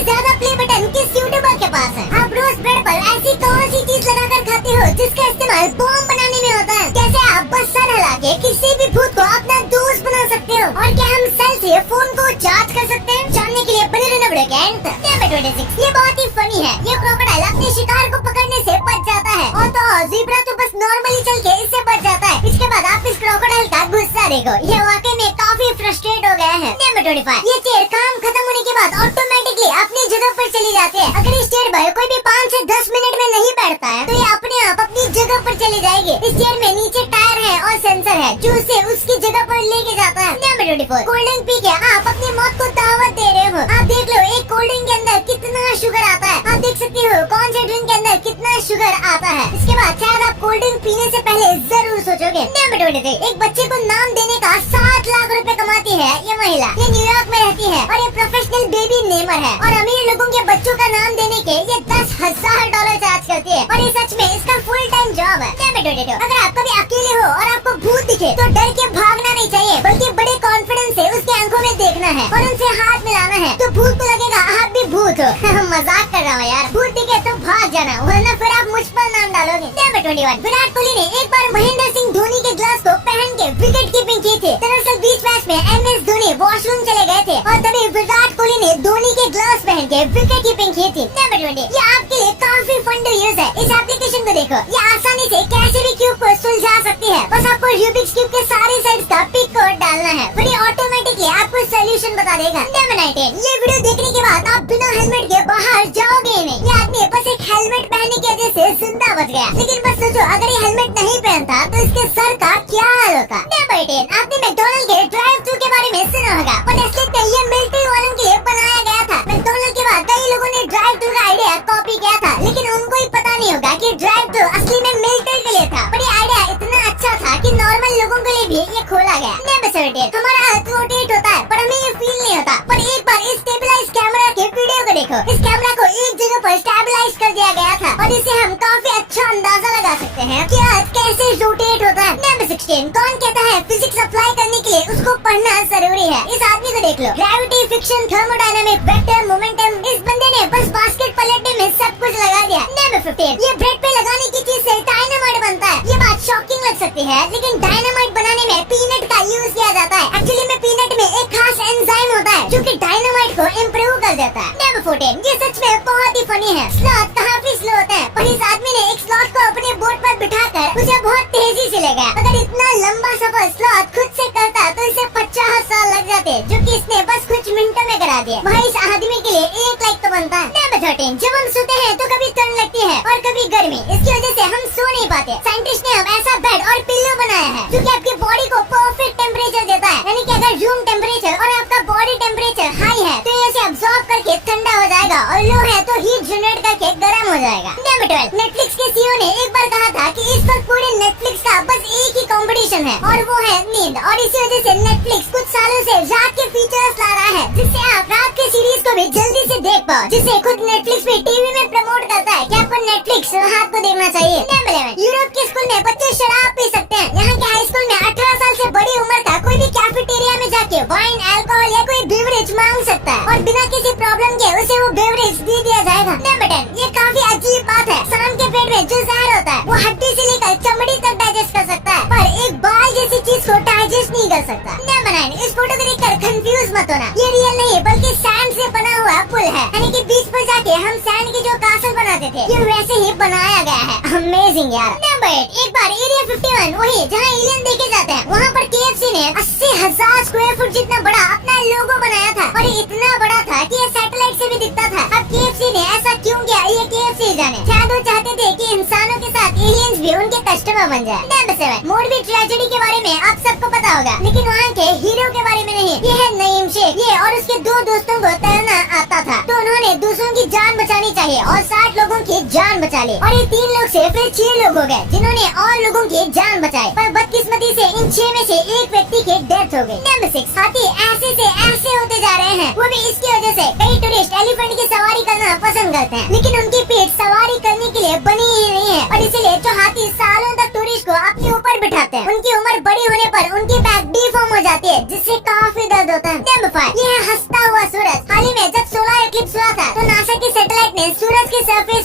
सबसे ज्यादा play button किस यूट्यूबर के पास है? आप रोज ब्रेड पर ऐसी कौन सी चीज लगाकर खाते हो जिसका इस्तेमाल बॉम्ब बनाने में होता है? कैसे आप बस सर हिला के किसी भी भूत को अपना दोस्त बना सकते हो? और क्या हम सेल से फोन को चार्ज कर सकते हैं? जानने के लिए बने रहना पड़ेगा। नंबर 26, ये बहुत ही फनी है। ये क्रोकोडाइल अपने शिकार को पकड़ने से बच जाता है और तो ज़ीब्रा तो बस नॉर्मली चल के इससे बच जाता है। इसके बाद आप इस क्रोकोडाइल का गुस्सा देखो, ये वाकई में काफी फ्रस्ट्रेट हो गया है। नंबर 25, ये चेयर काम खत्म होने के बाद ऑटोमेटिकली अपनी जगह पर चली जाती है। अगर इस चेयर पर कोई भी 5 से 10 मिनट में नहीं बैठता है तो ये अपने आप अपनी जगह पर चली जाएगी। इस चेयर में नीचे टायर है और सेंसर है जो उसे उसकी जगह पर लेके जाता है। नंबर 24, कोल्ड ड्रिंक पी के आप अपनी मौत को दावत दे रहे हो। आप देख लो एक कोल्ड ड्रिंक के अंदर कितना शुगर आता है। आप देख सकते हो कौन से ड्रिंक के अंदर कितना शुगर आता है। इसके बाद शायद आप कोल्ड ड्रिंक पीने से पहले जरूर सोचोगे। नंबर 23, एक बच्चे को नाम देने का 7 लाख रुपए कमाती है ये महिला। ये न्यूयॉर्क में रहती है और ये प्रोफेशनल बेबी नेमर है और अमीर लोगों के बच्चों का नाम देने के ये $10,000 चार्ज करती है और ये सच में इसका फुल टाइम जॉब है। नंबर 22, अगर आप कभी अकेले हो और आपको भूत दिखे तो डर के भागना नहीं चाहिए बल्कि बड़े कॉन्फिडेंस से उसके आंखों में देखना है और उनसे हाथ मिलाना है तो भूत को लगेगा आप भी भूत हो। मजाक कर रहा हूँ यार। भूत दिखे तो भाग जाना वरना फिर आप मुझ पर नाम डालोगे। नंबर 21, विराट कोहली ने एक बार महेंद्र सिंह धोनी के ग्लास को पहन के विकेट कीपिंग की थी। दरअसल बीच मैच में MS धोनी वॉशरूम चले गए थे और तभी विराट कोहली ने धोनी के ग्लास पहन के विकेट कीपिंग की थी। नंबर 20, ये आपके लिए काफी फन टू यूज है। इस एप्लीकेशन को देखो, ये आसानी से कैसे भी क्यूब को सुलझा सकती है। बस आपको रूबिक्स क्यूब के सारे साइड्स का पिक कोड डालना है फिर ये ऑटोमेटिकली आपको सोल्यूशन बता देगा। नंबर 19, ये वीडियो देखने के बाद आप बिना हेलमेट के बाहर जाओगे ही नहीं। ये आदमी बस एक हेलमेट पहनने की वजह से जिंदा बच गया, लेकिन बस सोचो अगर ये हेलमेट नहीं पहनता तो इसके सर का क्या हाल होता। नंबर 18, आपने मैकडॉनल्ड के ड्राइव थ्रू के बारे में सुना होगा पर नेस्ले ने ये मिलिट्री वालों के लिए बनाया गया था। मैकडॉनल्ड के बाद कई लोगों ने ड्राइव थ्रू का आइडिया कॉपी किया था लेकिन उनको ही पता नहीं होगा कि ड्राइव थ्रू असली में मिलिट्री के लिए था। पर ये आइडिया इतना अच्छा था कि नॉर्मल लोगों के लिए भी ये खोला गया। नंबर 17, हमारा अर्थ रोटेट होता है पर हमें ये फील नहीं होता। पर एक बार इस स्टेबलाइज कैमरा के वीडियो को देखो, इस कैमरा को एक जगह पर स्टेबलाइज कर दिया गया था और इससे हम काफी अच्छा अंदाजा लगा सकते हैं कि अर्थ कैसे रोटेट होता है। नंबर 16, कौन कहता है फिजिक्स अप्लाई करने के लिए उसको पढ़ना जरूरी है? इस आदमी को देख लो, gravity, friction, thermodynamic, vector, momentum, इस बंदे ने बस बास्केट पलटने में सब कुछ लगा दिया। नंबर 15, ये ब्रेड पे लगाने की चीज से डायनामाइट बनता है। ये बात शॉकिंग लग सकती है लेकिन डायनामाइट बनाने में पीनट का यूज किया जाता है। एक्चुअली में पीनट में एक खास एंजाइम होता है जो कि डायनामाइट को इम्प्रूव कर देता है। नंबर 14, ये सच में बहुत ही फनी है। स्लॉथ काफी स्लो होता है पर इस आदमी ने एक स्लॉथ को अपने बोर्ड पर बिठाकर उसे बहुत तेजी से ले गया। अगर इतना लंबा सफर स्लॉथ खुद से करता तो इसे 50 साल लग जाते जो कि इसने बस कुछ मिनटों में करा दिया। भाई इस आदमी के लिए 1 लाइक तो बनता है। नंबर 13, जब हम सोते हैं तो कभी ठंड लगती है और कभी गर्मी, इसकी वजह से हम सो नहीं पाते। साइंटिस्ट ने हम ऐसा बेड और पिल्लो बनाया है जो कि आपकी बॉडी को परफेक्ट टेम्परेचर देता है। यानी कि अगर रूम टेम्परेचर और आपका बॉडी टेम्परेचर हाई है तो ये इसे अब्सॉर्ब करके ठंडा हो जाएगा और लो है तो हीट जनरेट करके गर्म हो जाएगा। नंबर 12, नेटफ्लिक्स के CEO ने एक बार कहा था कि इस वक्त पूरे नेटफ्लिक्स का बस एक ही कंपटीशन है और वो है नींद। और इसी वजह से नेटफ्लिक्स कुछ सालों से रात के फीचर्स ला रहा है जिससे आप रात के सीरीज को भी जल्दी से देख पाओ, जिसे खुद नेटफ्लिक्स भी टीवी में प्रमोट करता है कि आपको नेटफ्लिक्स रात को देखना चाहिए। नंबर 11, यूरोप के स्कूल में बच्चे शराब पी सकते हैं। यहाँ के हाई स्कूल में 18 साल से बड़ी उम्र का कोई भी कैफेटेरिया में जाके वाइन, अल्कोहल या कोई बेवरेज मांग सकता है और बिना किसी प्रॉब्लम के उसे वो बेवरेज दे दिया जाएगा। नंबर 10, ये काफी अजीब बात है। सांप के पेट में जो जहर होता है वो हड्डी से लेकर चमड़ी तक डाइजेस्ट कर सकता है पर एक बाल जैसी चीज को डाइजेस्ट नहीं कर सकता। नंबर 9, इस फोटो को देखकर कंफ्यूज मत होना, ये रियल नहीं है बल्कि सैंड से बना हुआ पुल है। यानी कि बीच पर जाके हम सैंड के जो कासल बनाते थे ये वैसे ही बनाया गया है। अमेजिंग यार। नंबर 8, एक बार एरिया 51 वही जहाँ एलियन देखे जाते हैं वहाँ पर KFC ने 80,000 स्क्वायर फुट जितना बड़ा अपना लोगो बनाया था और ये इतना बड़ा था कि ये सैटेलाइट से भी दिखता था। अब KFC ने ऐसा क्यों किया ये KFC जाने। शायद वो चाहते थे कि इंसानों के साथ एलियंस भी उनके कस्टमर बन जाए। नंबर 7, मोरबी ट्रेजेडी के बारे में आप सबको पता होगा लेकिन वहाँ के हीरो के बारे में नहीं। ये है नईम शेख। ये और उसके 2 दोस्तों को तैरना आता था तो उन्होंने दूसरों की जान बचानी चाहिए और 60 लोगों की जान बचा ली और ये 3 लोग से फिर 6 लोग हो गए जिन्होंने और लोगों की जान बचाई पर बदकिस्मती से इन 6 में से एक व्यक्ति की डेथ हो गई। नंबर 6, हाथी ऐसे से ऐसे होते जा रहे हैं वो भी इसकी वजह से कई टूरिस्ट एलिफेंट की सवारी करना पसंद करते हैं लेकिन उनकी पीठ सवारी करने के लिए बनी ही नहीं है और इसीलिए जो हाथी सालों तक टूरिस्ट को अपने ऊपर बिठाते हैं उनकी उम्र बड़ी होने पर उनकी बैक डिफॉर्म हो जाती है जिससे काफी दर्द होता है। नंबर 5, ये है हंसता हुआ सूरज। हाल ही में जब सोलर एक्लिप्स हुआ था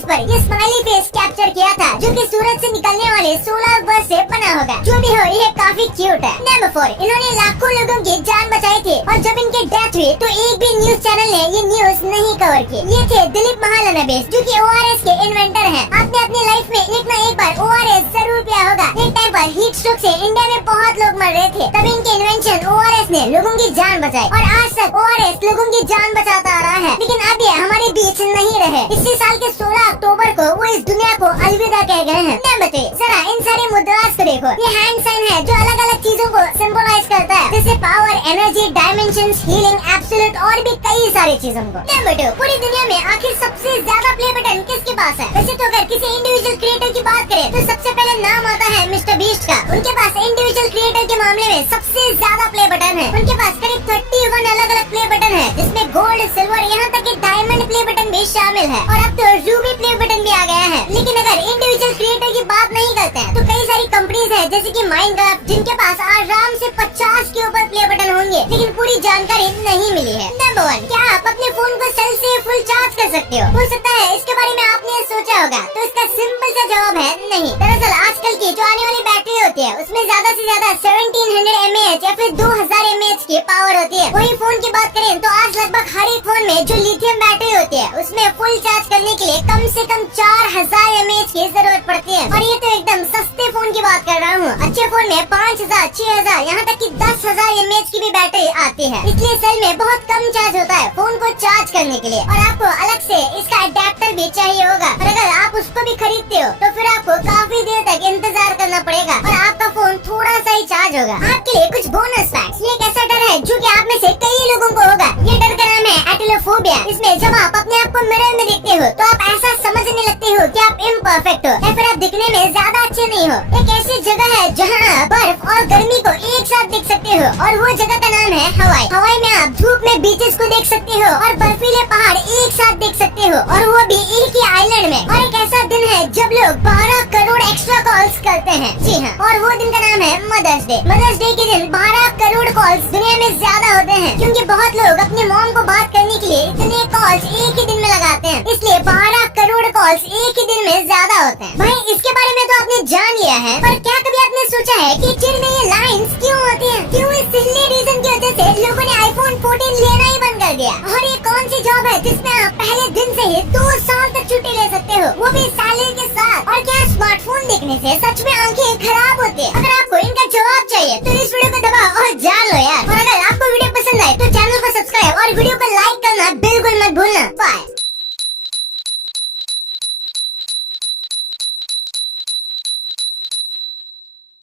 पर ये स्माइली फेस कैप्चर किया था, जो कि सूरज से निकलने वाले सोलर बर्स्ट से बना होगा। जो भी हो, ये काफी क्यूट है। नंबर 4, इन्होंने लाखों लोगों की जान बचाई थी और जब इनकी डेथ हुई तो एक भी न्यूज चैनल ने ये न्यूज नहीं कवर की। ये थे दिलीप महालनोबिस, जो कि ORS के इन्वेंटर हैं। आपने अपनी लाइफ में एक न एक बार ORS जरूर पिया होगा। एक टाइम पर हीट स्ट्रोक से इंडिया में बहुत लोग मर रहे थे, तब इनके इन्वेंशन ORS ने लोगों की जान बचाई और आज तक ORS लोगों की जान बचाता आ रहा है। लेकिन अब ये हमारे बीच नहीं रहे। इसी साल के 16 अक्टूबर को वो इस दुनिया को अलविदा कह गए हैं। नंबर 3, जरा इन सारे मुद्रास को देखो। ये हैंड साइन है जो अलग अलग चीजों को सिंबलाइज करता है, जैसे power, energy, dimensions, healing, absolute और भी कई सारी चीजों को। नंबर 2, पूरी दुनिया में आखिर सबसे ज्यादा प्ले बटन किसके पास है? वैसे तो अगर किसी इंडिविजुअल क्रिएटर की बात करें तो सबसे पहले नाम आता है मिस्टर बीस्ट का। उनके पास इंडिविजुअल क्रिएटर के मामले में सबसे ज्यादा प्ले बटन है। उनके पास करीब 31 अलग अलग प्ले बटन है, जिसमें गोल्ड, सिल्वर, यहाँ तक कि डायमंड प्ले बटन भी शामिल है और अब तो रूबी प्ले बटन भी आ गया है। लेकिन अगर इंडिविजुअल क्रिएटर की बात नहीं करते हैं तो कई सारी कंपनीज है जैसे कि माइनक्राफ्ट, जिनके पास आराम से 50 के ऊपर प्ले बटन होंगे, लेकिन पूरी जानकारी नहीं मिली है। नंबर 1, क्या आप अपने फोन को सेल से फुल चार्ज कर सकते हो सकता है इसके बारे में आपने सोचा होगा, तो इसका सिंपल सा जवाब है नहीं। दरअसल आजकल की जो आने वाली बैटरी होती है उसमें ज्यादा से ज्यादा 1700 mAh या फिर 2000 mAh की पावर होती है। वही फोन की बात करें तो आज लगभग हर एक फोन में जो लिथियम बैटरी होती है उसमें फुल चार्ज करने के लिए कम से कम 4000 mAh की जरूरत पड़ती है। और ये तो एकदम सस्ते फोन की बात कर रहा हूँ। अच्छे फोन में 5000, 6000, यहाँ तक कि 10,000 mAh की भी बैटरी आती है। इसलिए सेल में बहुत कम चार्ज होता है फोन को चार्ज करने के लिए, और आपको अलग से इसका अडेप्टर भी चाहिए होगा। और अगर आप उसको भी खरीदते हो तो फिर आपको काफी देर तक इंतजार करना पड़ेगा और आपका फोन थोड़ा सा ही चार्ज होगा। आपके लिए कुछ बोनस फैक्ट्स। ये एक ऐसा डर है जो कि आप में से कई लोगों को होगा। ये डर का नाम है एटिलोफोबिया। इसमें जब आप अपने आप को मिरर में देखते हो तो आप ऐसा समझने लगते हो कि आप इम्परफेक्ट हो या फिर आप दिखने में ज्यादा अच्छे नहीं हो। एक ऐसी जगह है जहाँ बर्फ और गर्मी को एक साथ देख सकते हो, और वो जगह का नाम है हवाई। हवाई में आप धूप में बीचेस को देख सकते हो और बर्फीले पहाड़ एक साथ देख सकते हो, और वो भी एक ही आइलैंड में। और एक ऐसा दिन है जब लोग 12 करोड़ एक्स्ट्रा कॉल्स करते हैं। जी हाँ, और वो दिन का नाम है मदर्स डे। मदर्स डे के दिन 12 करोड़ कॉल्स दुनिया में ज्यादा होते हैं, क्योंकि बहुत लोग अपने मॉम को बात करने के लिए इतने कॉल्स एक ही दिन में लगाते हैं। इसलिए 12 करोड़ कॉल्स एक ही दिन में ज्यादा होते हैं। भाई इसके बारे में तो आपने जान लिया है, पर क्या कभी आपने सोचा है कि चिड़ में ये लाइंस क्यों होती हैं? क्यों? इस सिल्ली रीजन की वजह से लोगों ने iPhone 14 लेना ही बंद कर दिया। और ये कौन सी जॉब है जिसमें आप पहले दिन से ही 2 साल तक छुट्टी ले सकते हो, वो भी सैलरी के साथ? और क्या स्मार्टफोन देखने से सच में आंखें खराब होती है? अगर आपको इनका जवाब चाहिए तो इस वीडियो को दबाओ और जान लो यार। और अगर आपको वीडियो पसंद आए तो चैनल को सब्सक्राइब और वीडियो को लाइक करना बिल्कुल मत भूलना। बाय।